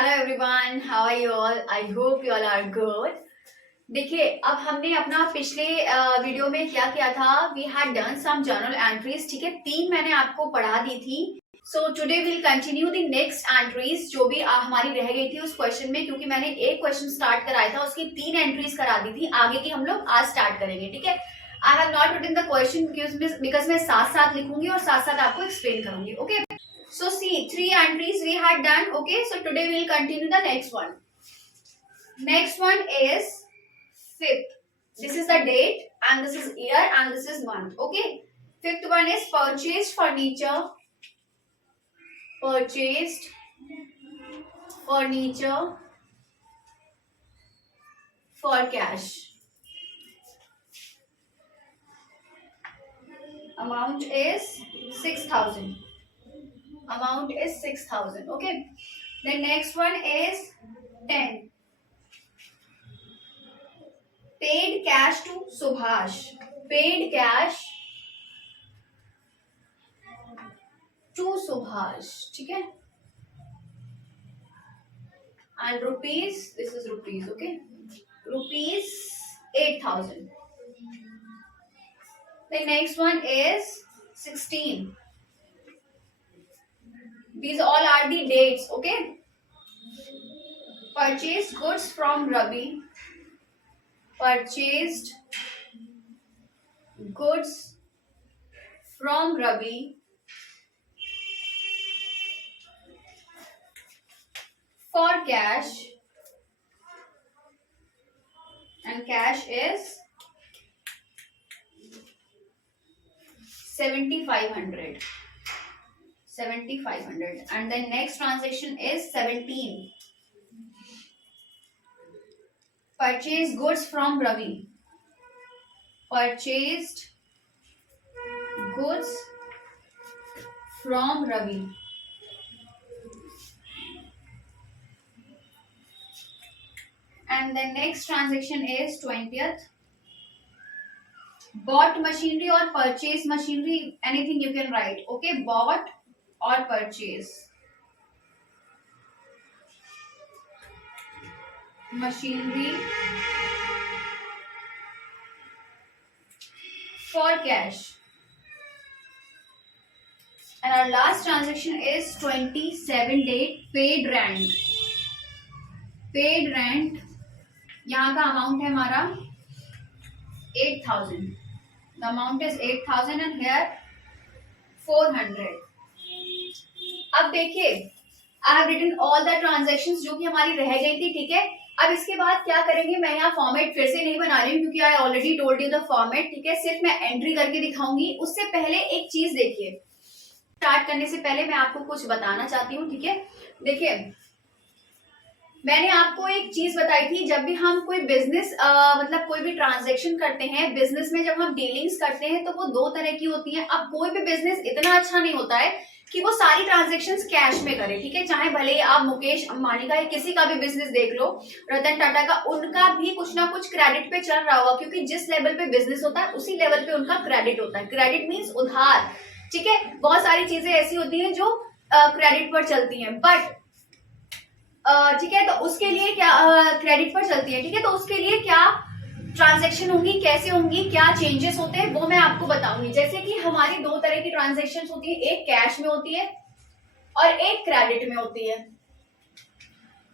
Hello everyone, how are you all? I hope you all are good. देखिए, अब हमने अपना पिछले वीडियो में क्या किया था, we had done some journal entries. ठीक है, 3 मैंने आपको पढ़ा दी थी। So today will continue the next entries जो भी हमारी रह गई थी उस क्वेश्चन में, क्योंकि मैंने एक क्वेश्चन स्टार्ट कराया था, उसकी 3 एंट्रीज करा दी थी। आगे की हम लोग आज स्टार्ट करेंगे। ठीक है, I have not written the question because मैं साथ साथ लिखूंगी और साथ साथ आपको एक्सप्लेन करूंगी। Okay, so see, 3 entries we had done. Okay, so today we'll continue the next one. Next one is 5th. This is the date and this is year and this is month. Okay, 5th one is purchased furniture. Purchased furniture for cash. Amount is 6,000. Amount is 6,000. Okay, the next one is 10. Paid cash to Subhash. Paid cash to Subhash. ठीक है, and rupees, this is rupees. Okay, rupees 8,000. The next one is 16. These all are the dates. Okay, purchased goods from Ravi. Purchased goods from Ravi for cash, and cash is 7,500. 7,500. And the next transaction is 17. Purchased goods from Ravi. Purchased goods from Ravi. And the next transaction is 20th. Bought machinery or purchase machinery, anything you can write. Okay, bought or purchase machinery for cash. And our last transaction is 27 date, paid rent. Paid rent, यहाँ का amount है हमारा 8,000. The amount is 8,000 and here 400. अब देखिए, I have written all the transactions जो कि हमारी रह गई थी. ठीक है, अब इसके बाद क्या करेंगे, मैं यहाँ फॉर्मेट फिर से नहीं बना रही हूँ क्योंकि I already told you the format. ठीक है, सिर्फ मैं एंट्री करके दिखाऊंगी. उससे पहले एक चीज देखिए, स्टार्ट करने से पहले मैं आपको कुछ बताना चाहती हूँ. ठीक है, देखिए, मैंने आपको एक चीज बताई थी, जब भी हम कोई बिजनेस मतलब कोई भी ट्रांजैक्शन करते हैं, बिजनेस में जब हम डीलिंग्स करते हैं तो वो 2 तरह की होती हैं. अब कोई भी बिजनेस इतना अच्छा नहीं होता है कि वो सारी ट्रांजैक्शंस कैश में करे. ठीक है, चाहे भले ही आप मुकेश अंबानी का या किसी का भी बिजनेस देख लो, रतन टाटा का, उनका भी कुछ ना कुछ क्रेडिट पे चल रहा होगा, क्योंकि जिस लेवल पे बिजनेस होता है उसी लेवल पे उनका क्रेडिट होता है. क्रेडिट मीन्स उधार. ठीक है, बहुत सारी चीजें ऐसी होती हैं जो क्रेडिट पर चलती हैं, बट ठीक है, तो उसके लिए क्या क्रेडिट पर चलती है. ठीक है, तो उसके लिए क्या ट्रांजैक्शन होंगी, कैसे होंगी, क्या चेंजेस होते हैं, वो मैं आपको बताऊंगी. जैसे कि हमारी 2 तरह की ट्रांजैक्शन होती है, एक कैश में होती है और एक क्रेडिट में होती है.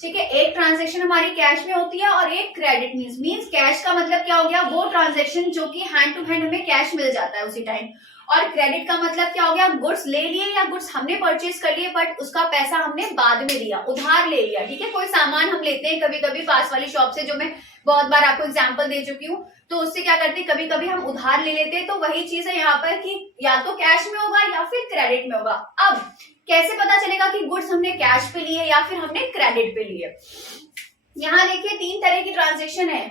ठीक है, एक ट्रांजैक्शन हमारी कैश में होती है और एक क्रेडिट मीन्स कैश का मतलब क्या हो गया, वो ट्रांजैक्शन जो कि हैंड टू हैंड हमें कैश मिल जाता है उसी टाइम. और क्रेडिट का मतलब क्या हो गया, गुड्स ले लिए या गुड्स हमने परचेज कर लिए बट उसका पैसा हमने बाद में लिया, उधार ले लिया. ठीक है, कोई सामान हम लेते हैं कभी कभी पास वाली शॉप से, जो मैं बहुत बार आपको एग्जांपल दे चुकी हूँ, तो उससे क्या करते हैं, कभी कभी हम उधार ले लेते हैं. तो वही चीज है यहाँ पर कि या तो कैश में होगा या फिर क्रेडिट में होगा. अब कैसे पता चलेगा कि गुड्स हमने कैश पे लिए या फिर हमने क्रेडिट पे लिए? यहाँ देखिए, 3 तरह की ट्रांजेक्शन है.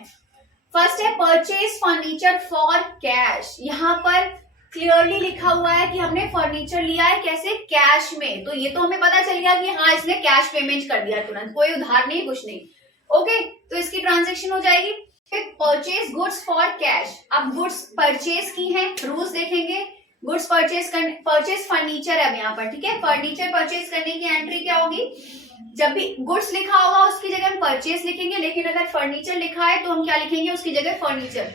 फर्स्ट है परचेज फर्नीचर फॉर कैश. यहाँ पर क्लियरली लिखा हुआ है कि हमने फर्नीचर लिया है, कैसे, कैश में. तो ये तो हमें पता चल गया कि हाँ, इसने कैश पेमेंट कर दिया तुरंत, कोई उधार नहीं, कुछ नहीं. ओके, तो इसकी ट्रांजैक्शन हो जाएगी. फिर परचेज गुड्स फॉर कैश. अब गुड्स परचेज की हैं, रूल्स देखेंगे. गुड्स परचेज फर्नीचर है अब यहाँ पर, ठीक है। फर्नीचर परचेज करने की एंट्री क्या होगी, जब भी गुड्स लिखा होगा उसकी जगह हम परचेज लिखेंगे, लेकिन अगर फर्नीचर लिखा है तो हम क्या लिखेंगे, उसकी जगह फर्नीचर।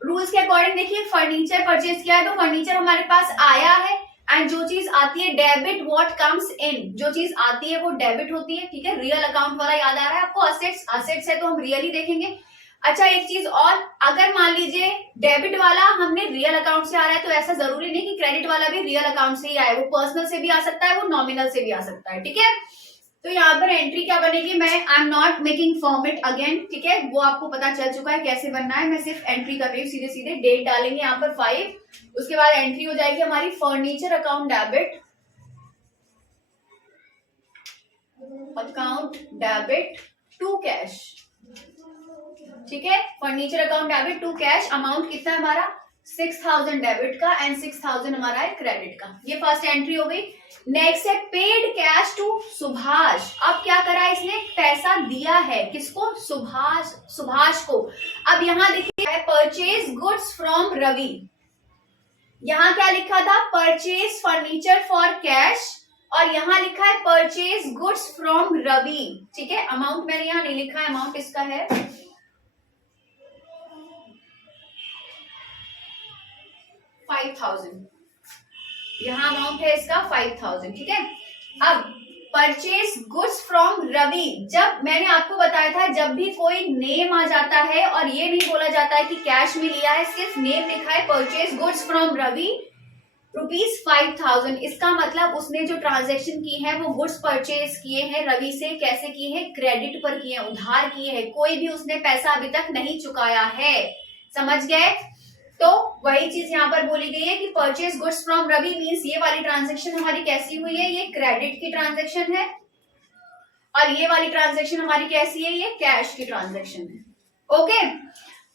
रूल्स के अकॉर्डिंग देखिए, फर्नीचर परचेज किया है तो फर्नीचर हमारे पास आया है, एंड जो चीज आती है डेबिट व्हाट कम्स इन, जो चीज आती है वो डेबिट होती है, ठीक है। रियल अकाउंट वाला याद आ रहा है आपको, असेट्स है तो हम रियल ही देखेंगे। अच्छा एक चीज और, अगर मान लीजिए डेबिट वाला हमने रियल अकाउंट से आ रहा है तो ऐसा जरूरी नहीं कि क्रेडिट वाला भी रियल अकाउंट से ही आए, वो पर्सनल से भी आ सकता है, वो नॉमिनल से भी आ सकता है, ठीक है। तो यहाँ पर एंट्री क्या बनेगी, मैं I am not making format again, ठीक है, वो आपको पता चल चुका है कैसे बनना है, मैं सिर्फ एंट्री कर रही हूँ, सीधे सीधे डेट डालेंगे यहाँ पर 5, उसके बाद एंट्री हो जाएगी हमारी furniture account debit to cash, ठीक है। Furniture account debit to cash, amount कितना है हमारा 6000 डेबिट का एंड 6000 हमारा है क्रेडिट का, ये फर्स्ट एंट्री हो गई। नेक्स्ट है पेड कैश टू सुभाष, अब क्या करा इसने, पैसा दिया है किसको, सुभाष को। अब यहाँ देखिए परचेज गुड्स फ्रॉम रवि, यहाँ क्या लिखा था, परचेज फर्नीचर फॉर कैश, और यहाँ लिखा है परचेज गुड्स फ्रॉम रवि, ठीक है। अमाउंट मैंने यहाँ नहीं लिखा है, अमाउंट इसका है 5000, यहाँ अमाउंट है इसका 5000, ठीक है। अब परचेज गुड्स फ्रॉम रवि, जब मैंने आपको बताया था जब भी कोई नेम आ जाता है और ये नहीं बोला जाता है कि कैश में लिया है, सिर्फ नेम लिखा है परचेज गुड्स फ्रॉम रवि ₹5000, इसका मतलब उसने जो ट्रांजेक्शन की है वो गुड्स परचेज किए हैं रवि से, कैसे किए हैं, क्रेडिट पर किए हैं, उधार किए हैं, कोई भी उसने पैसा अभी तक नहीं चुकाया है, समझ गए। तो वही चीज यहाँ पर बोली गई है कि purchase goods from Ravi means ये वाली ट्रांजेक्शन हमारी कैसी हुई है, ये क्रेडिट की ट्रांजेक्शन है, और ये वाली ट्रांजेक्शन हमारी कैसी है, ये कैश की ट्रांजेक्शन है, ओके।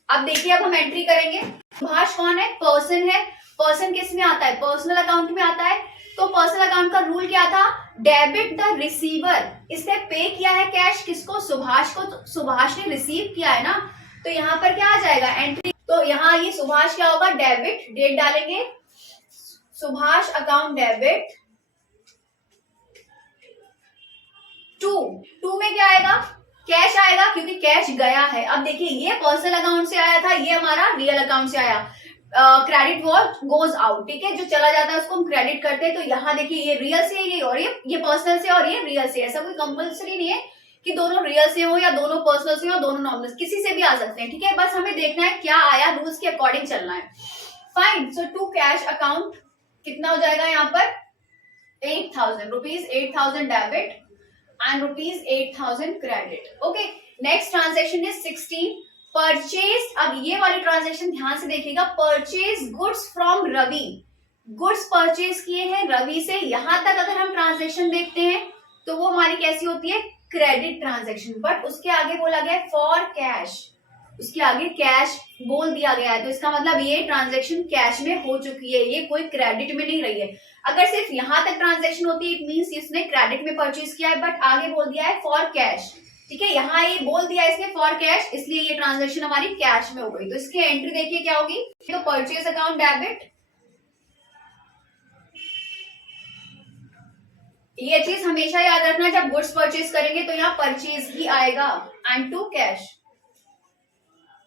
अब देखिए अब हम एंट्री करेंगे, सुभाष कौन है, पर्सन है, पर्सन किस में आता है, पर्सनल अकाउंट में आता है, तो पर्सनल अकाउंट का रूल क्या था, डेबिट द रिसीवर, इसने पे किया है कैश किसको, सुभाष को, तो सुभाष ने रिसीव किया है ना, तो यहाँ पर क्या आ जाएगा एंट्री, तो यहाँ ये सुभाष क्या होगा, डेबिट, डेट डालेंगे, सुभाष अकाउंट डेबिट टू में क्या आएगा, कैश आएगा, क्योंकि कैश गया है। अब देखिए ये पर्सनल अकाउंट से आया था, ये हमारा रियल अकाउंट से आया, क्रेडिट वॉट गोज आउट, ठीक है, जो चला जाता है उसको हम क्रेडिट करते हैं। तो यहाँ देखिए ये रियल से ये और ये पर्सनल से और ये रियल से, ऐसा कोई कंपल्सरी नहीं है कि दोनों रियल से हो या दोनों पर्सनल से हो, दोनों नॉमिनल, किसी से भी आ सकते हैं, ठीक है, बस हमें देखना है क्या आया, रूल्स के अकॉर्डिंग चलना है। Fine, so to cash account कितना हो जाएगा यहाँ पर 8000 rupees, 8000 debit and ₹8000 credit, okay. Next transaction is 16 purchase, अब ये वाली ट्रांजेक्शन ध्यान से देखिएगा, purchase goods from Ravi, goods purchase किए हैं रवि से, यहां तक अगर हम ट्रांजेक्शन देखते हैं तो वो हमारी कैसी होती है, क्रेडिट ट्रांजेक्शन, बट उसके आगे बोला गया है फॉर कैश, उसके आगे कैश बोल दिया गया है, तो इसका मतलब ये ट्रांजेक्शन कैश में हो चुकी है, ये कोई क्रेडिट में नहीं रही है। अगर सिर्फ यहां तक ट्रांजेक्शन होती है इट मींस इसने क्रेडिट में परचेज किया है, बट आगे बोल दिया है फॉर कैश, ठीक है, यहाँ ये बोल दिया है इसने फॉर कैश, इसलिए ये ट्रांजेक्शन हमारी कैश में हो गई। तो इसकी एंट्री देखिए क्या होगी, तो परचेज अकाउंट डेबिट, ये चीज हमेशा याद रखना, जब गुड्स परचेज करेंगे तो यहाँ परचेज ही आएगा, एंड टू कैश,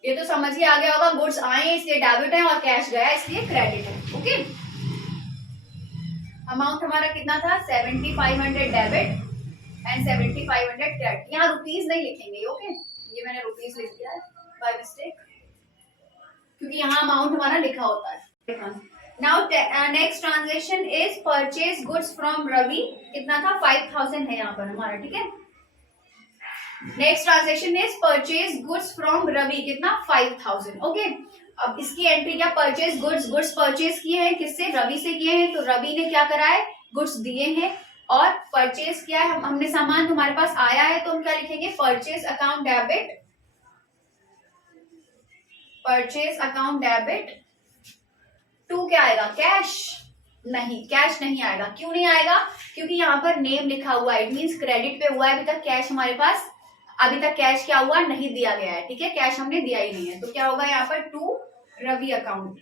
ये तो समझ ही आ गया होगा, गुड्स आए इसलिए डेबिट है और कैश गया इसलिए क्रेडिट है, ओके। अमाउंट हमारा कितना था 7500 डेबिट एंड 7500 क्रेडिट, यहाँ रुपीज नहीं लिखेंगे, ओके, ये मैंने रुपीज लिख दिया है बाय मिस्टेक, क्योंकि यहाँ अमाउंट हमारा लिखा होता है। Now next transaction is purchase goods from Ravi, कितना था 5000 है यहाँ पर हमारा, ठीक है। Next transaction is purchase goods from Ravi, कितना 5000, ओके। अब इसकी एंट्री क्या, परचेज गुड्स परचेज किए हैं किससे, रवि से किए हैं, तो रवि ने क्या करा है, गुड्स दिए हैं और परचेज किया है, हमने सामान तुम्हारे पास आया है, तो हम क्या लिखेंगे, purchase account debit, purchase account debit to क्या आएगा, कैश, नहीं कैश नहीं आएगा, क्यों नहीं आएगा, क्योंकि यहाँ पर नेम लिखा हुआ है, इट मींस क्रेडिट पे हुआ है, अभी तक कैश हमारे पास, अभी तक कैश क्या हुआ नहीं दिया गया है, ठीक है, कैश हमने दिया ही नहीं है, तो क्या होगा यहाँ पर to Ravi account,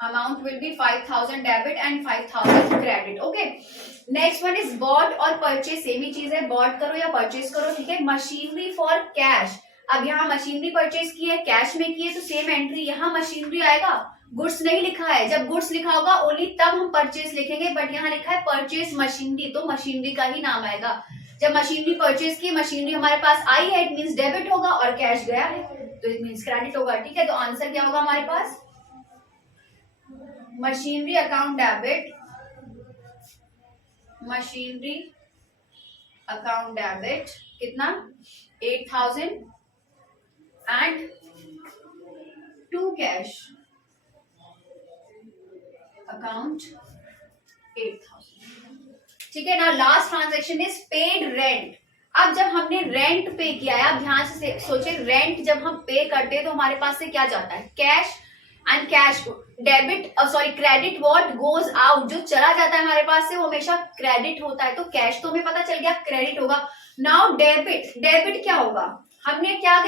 amount will be 5,000 debit and 5,000 credit. Okay. Next one is bought और purchase, सेम ही चीज है, bought करो या purchase करो, ठीक है. मशीनरी फॉर कैश, अब यहाँ मशीनरी परचेज की है, कैश में की है, तो सेम एंट्री यहाँ मशीनरी आएगा. गुड्स नहीं लिखा है, जब गुड्स लिखा होगा ओनली तब हम परचेज लिखेंगे, बट यहाँ लिखा है परचेज मशीनरी, तो मशीनरी का ही नाम आएगा. जब मशीनरी परचेज की, मशीनरी हमारे पास आई है, इट मीन्स डेबिट होगा, और कैश गया है तो इट मीन्स क्रेडिट होगा. ठीक है, तो आंसर क्या होगा हमारे पास, machinery account debit, machinery account debit कितना 8,000 एंड टू कैश अकाउंट 8,000. ठीक है ना. Last transaction is paid rent. अब जब हमने रेंट पे किया है, अब ध्यान से सोचे, रेंट जब हम पे करते हैं तो हमारे पास से क्या जाता है, cash, and cash debit credit what goes out, जो चला जाता है हमारे पास से वो हमेशा क्रेडिट होता है. तो कैश तो हमें पता चल गया क्रेडिट होगा. नाउ डेबिट, डेबिट क्या होगा, हमने क्या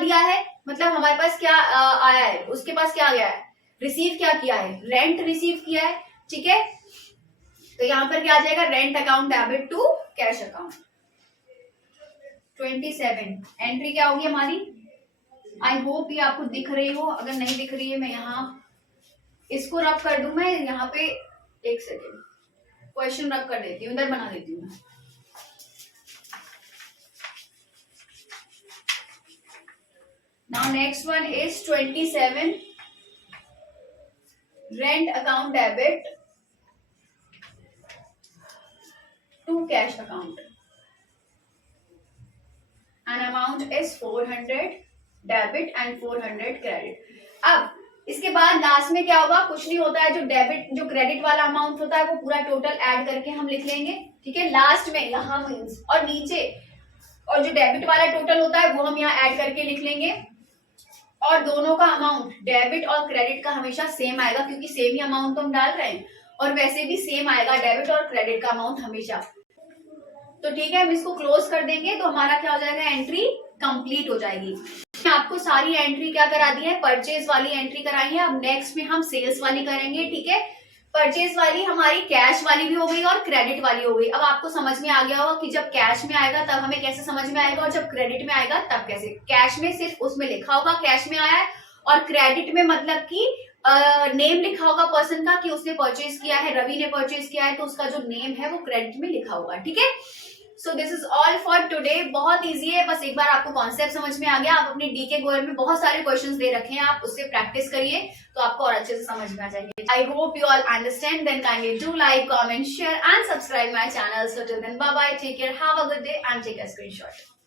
दिया है, मतलब हमारे पास क्या आया है, उसके पास क्या गया है, रिसीव क्या किया है, रेंट रिसीव किया है. ठीक है, तो यहाँ पर क्या आ जाएगा, rent account debit to cash account. 27 entry क्या होगी हमारी, आई होप ये आपको दिख रही हो, अगर नहीं दिख रही है मैं यहाँ इसको रब कर दूं, मैं यहाँ पे एक सेकेंड क्वेश्चन रब कर देती हूँ, इधर बना देती हूँ. Now next one is 27 rent account debit to cash account and amount is 400 debit and 400 credit. अब इसके बाद लास्ट में क्या होगा, कुछ नहीं होता है, जो डेबिट जो क्रेडिट वाला अमाउंट होता है वो पूरा टोटल ऐड करके हम लिख लेंगे. ठीक है, लास्ट में यहाँ मीन्स और नीचे, और जो डेबिट वाला टोटल होता है वो हम यहाँ ऐड करके लिख लेंगे. और दोनों का अमाउंट डेबिट और क्रेडिट का हमेशा सेम आएगा, क्योंकि सेम ही अमाउंट तो हम डाल रहे हैं, और वैसे भी सेम आएगा डेबिट और क्रेडिट का अमाउंट हमेशा. तो ठीक है, हम इसको क्लोज कर देंगे तो हमारा क्या हो जाएगा, एंट्री कंप्लीट हो जाएगी. आपको सारी एंट्री क्या करा दी है, परचेज वाली एंट्री कराई है. अब नेक्स्ट में हम सेल्स वाली करेंगे. ठीक है, परचेज वाली हमारी कैश वाली भी हो गई और क्रेडिट वाली हो गई. अब आपको समझ में आ गया होगा कि जब कैश में आएगा तब हमें कैसे समझ में आएगा, और जब क्रेडिट में आएगा तब कैसे. कैश में सिर्फ उसमें लिखा होगा कैश में आया है, और क्रेडिट में मतलब कि नेम लिखा होगा पर्सन का कि उसने परचेज किया है, रवि ने परचेज किया है, तो उसका जो नेम है वो क्रेडिट में लिखा होगा. ठीक है, so this is all for today. बहुत इजी है, बस एक बार आपको कॉन्सेप्ट समझ में आ गया. आप अपने डीके गोयर में बहुत सारे क्वेश्चंस दे रखे हैं, आप उससे प्रैक्टिस करिए तो आपको और अच्छे से समझ में आ जाएंगे. I hope you all understand. Then kindly do like, comment, share and subscribe my channel. So till then bye bye, take care, have a good day and take a screenshot.